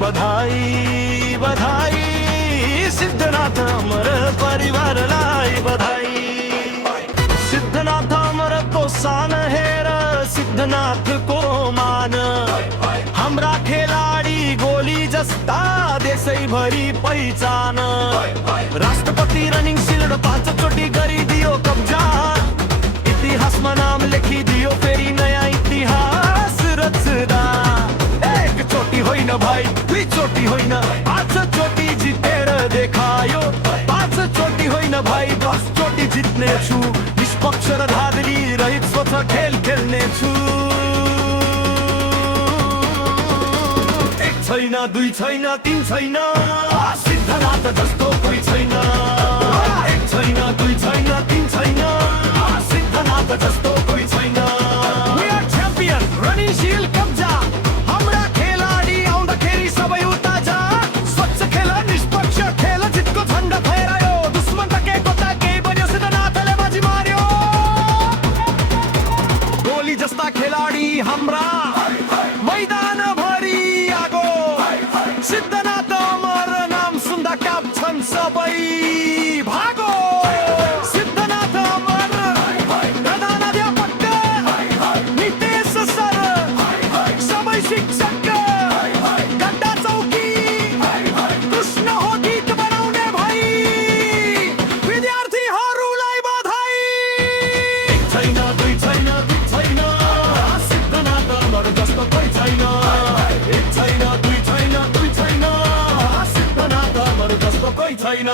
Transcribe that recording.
बधाई बधाई सिद्धनाथ अमर परिवारलाई बधाई। सिद्धनाथ अमर को सान हेर सिद्धनाथ को मान। हाम्रा खेलाडी गोली जस्ता देशैभरि पहिचान। राष्ट्रपति रनिङ सिल्ड 5 चोटि गरिदियो कब्जा। इतिहासमा नाम लेखिदियो फेरि नयाँ इतिहास रच्दा। एक चोटि होइन भाइ 2 चोटि होइन 5 चोटि जितेर देखायो। 5 चोटि होइन भाइ 10 चोटि जित्ने छु। निष्पक्ष र धाँधली रहित स्वच्छ खेल खेल्ने छु। 1 छैन 2 छैन 3 छैन सिद्धनाथ जस्तो कोही छैन। 1 छैन 2 छैन 3 छैन सिद्धनाथ जस्तो कोही छैन। We are champion running shield कब्जा। हाम्रा खेलाडी आउँदाखेरि सबै उता जा। स्वच्छ खेल निष्पक्ष खेल जितको झण्डा फहरायो। दुश्मन तकेको केही बन्यो सिद्धनाथले बाजी मार्यो। गोली जस्ता खेलाडी हाम्रा मैदान भरि आगो। सिद्धनाथ अमर नाम सुन्दा काप्छन् सबै भागो। सिद्धनाथ अमर प्रधानाध्यापक नितेश सर सबै शिक्षक गड्डा चौकी कृष्ण हो गीत बनाउने भाइ विद्यार्थीहरूलाई बधाई। 1 छैन 2 छैन 3 छैन सिद्धनाथ अमर जस्तो कोही छैन। 1 छैन 2 छैन 3 छैन सिद्धनाथ अमर जस्तो कोही छैन।